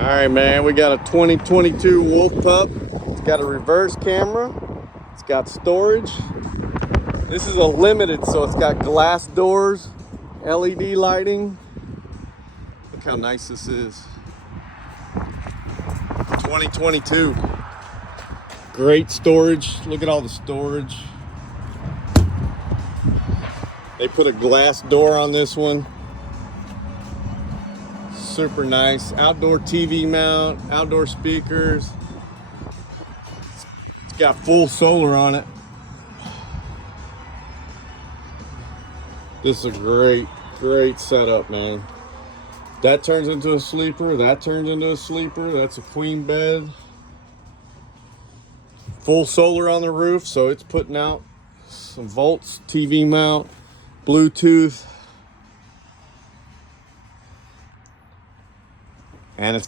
All right, man, we got a 2022 Wolf Pup. It's got a reverse camera. It's got storage. This is a limited, so it's got glass doors, LED lighting. Look how nice this is. 2022. Great storage. Look at all the storage. They put a glass door on this one. Super nice. Outdoor TV mount, outdoor speakers. It's got full solar on it. This is a great setup, man. That turns into a sleeper. That turns into a sleeper. That's a queen bed. Full solar on the roof, so it's putting out some volts. TV mount, Bluetooth, and it's